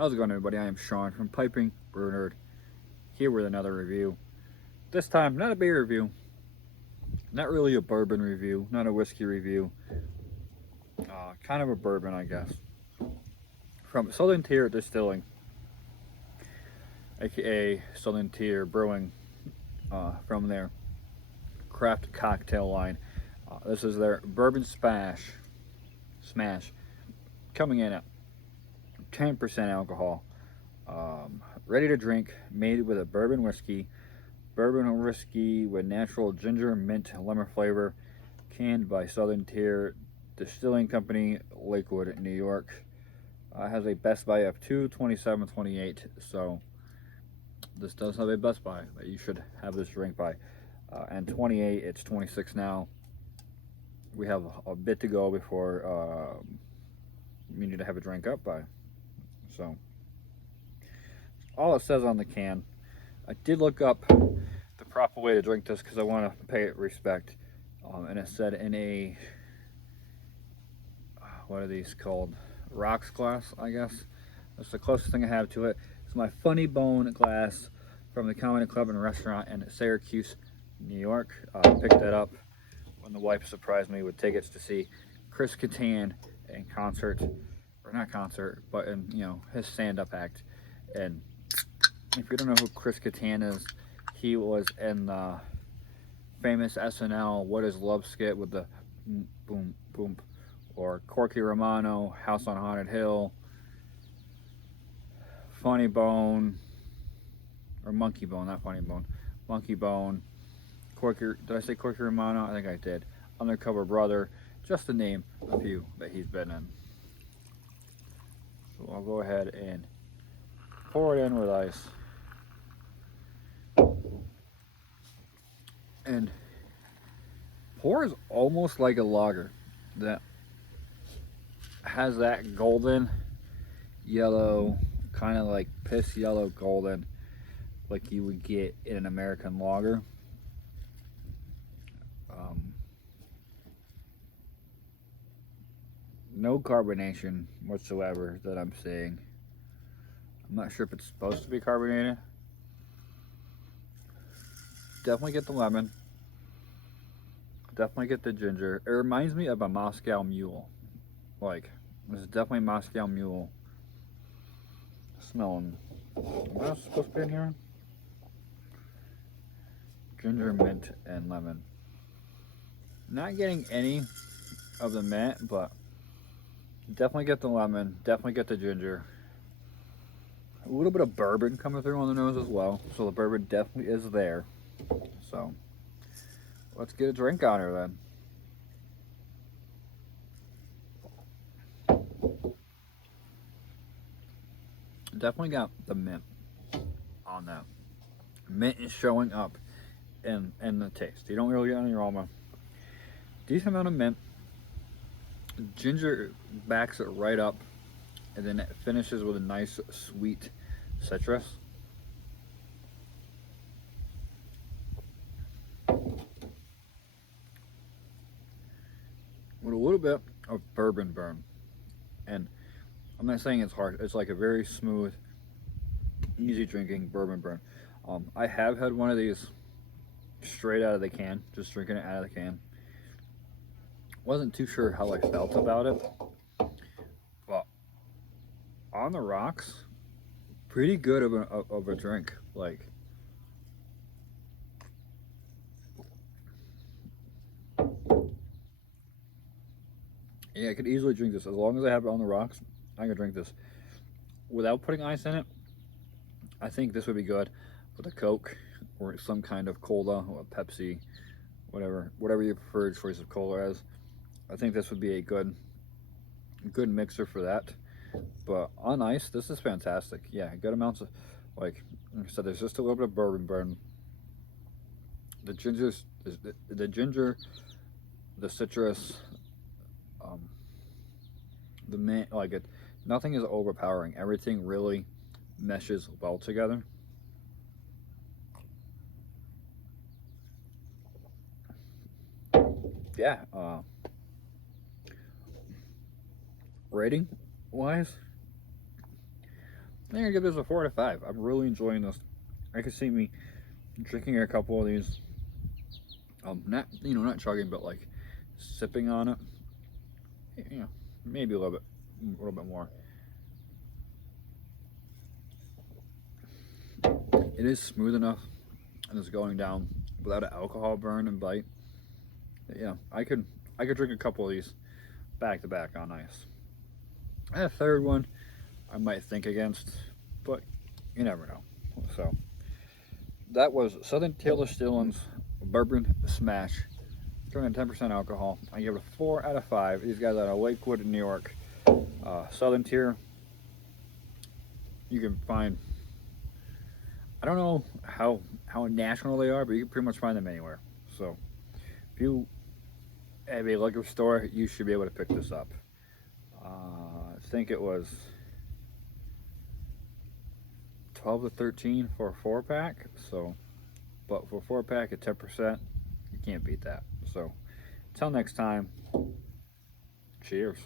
How's it going, everybody? I am Sean from Piping Brew Nerd, here with another review. This time, not a beer review, not really a bourbon review, not a whiskey review, kind of a bourbon, I guess. From Southern Tier Distilling, aka Southern Tier Brewing, from their craft cocktail line. This is their Bourbon Smash, coming in at 10% alcohol. Ready to drink, made with a bourbon whiskey with natural ginger, mint, lemon flavor, canned by Southern Tier Distilling Company, Lakewood, New York. Has a best buy of 2/27/28, so this does have a best buy that you should have this drink by. And 28, it's 26 now. We have a bit to go before we need to have a drink up by. So all it says on the can. I did look up the proper way to drink this because I want to pay it respect. And it said in a, what are these called? Rocks glass, I guess. That's the closest thing I have to it. It's my Funny Bone glass from the Comedy Club and Restaurant in Syracuse, New York. Picked that up when the wife surprised me with tickets to see Chris Kattan in concert, or not concert, but in his stand-up act. And if you don't know who Chris Kattan is, he was in the famous SNL What Is Love skit with the boom boom, or Corky Romano, House on Haunted Hill, Funny Bone, or Monkey Bone, not Funny Bone, Monkey Bone, Corky, did I say Corky Romano? I think I did. Undercover Brother, just to name a few that he's been in. So I'll go ahead and pour it in with ice. And pours almost like a lager that has that golden yellow, kind of like piss yellow golden, like you would get in an American lager. No carbonation whatsoever that I'm seeing. I'm not sure if it's supposed to be carbonated. Definitely get the lemon. Definitely get the ginger. It reminds me of a Moscow Mule. Like, this is definitely Moscow Mule. Smelling. What else is supposed to be in here? Ginger, mint, and lemon. Not getting any of the mint, but definitely get the lemon. Definitely get the ginger. A little bit of bourbon coming through on the nose as well. So the bourbon definitely is there. So let's get a drink on her then. Definitely got the mint on that. Mint is showing up in the taste. You don't really get any aroma. Decent amount of mint. Ginger backs it right up, and then it finishes with a nice sweet citrus. With a little bit of bourbon burn. And I'm not saying it's hard. It's like a very smooth, easy drinking bourbon burn. I have had one of these straight out of the can, just drinking it out of the can. Wasn't too sure how I felt about it, but on the rocks, pretty good of a drink. Like, yeah, I could easily drink this as long as I have it on the rocks. I can drink this without putting ice in it. I think this would be good with a Coke or some kind of cola or a Pepsi, whatever your preferred choice of cola is. I think this would be a good mixer for that. But on ice, this is fantastic. Yeah, good amounts of, like I said, there's just a little bit of bourbon burn. The ginger, the citrus, the mint, like it. Nothing is overpowering. Everything really meshes well together. Yeah. Rating wise, I'm gonna give this a 4 out of 5. I'm really enjoying this. I could see me drinking a couple of these. Not not chugging, but like sipping on it. Maybe a little bit more. It is smooth enough, and it's going down without an alcohol burn and bite. Yeah, I could drink a couple of these back to back on ice. And a third one, I might think against, but you never know. So that was Southern Tier Distilling's Bourbon Smash, drinking 10% alcohol. I give it a 4 out of 5. These guys out of Lakewood in New York. Southern Tier, you can find. I don't know how national they are, but you can pretty much find them anywhere. So if you have a liquor store, you should be able to pick this up. I think it was 12 to 13 for a 4-pack. So, but for a 4-pack at 10%, you can't beat that. So, until next time, cheers.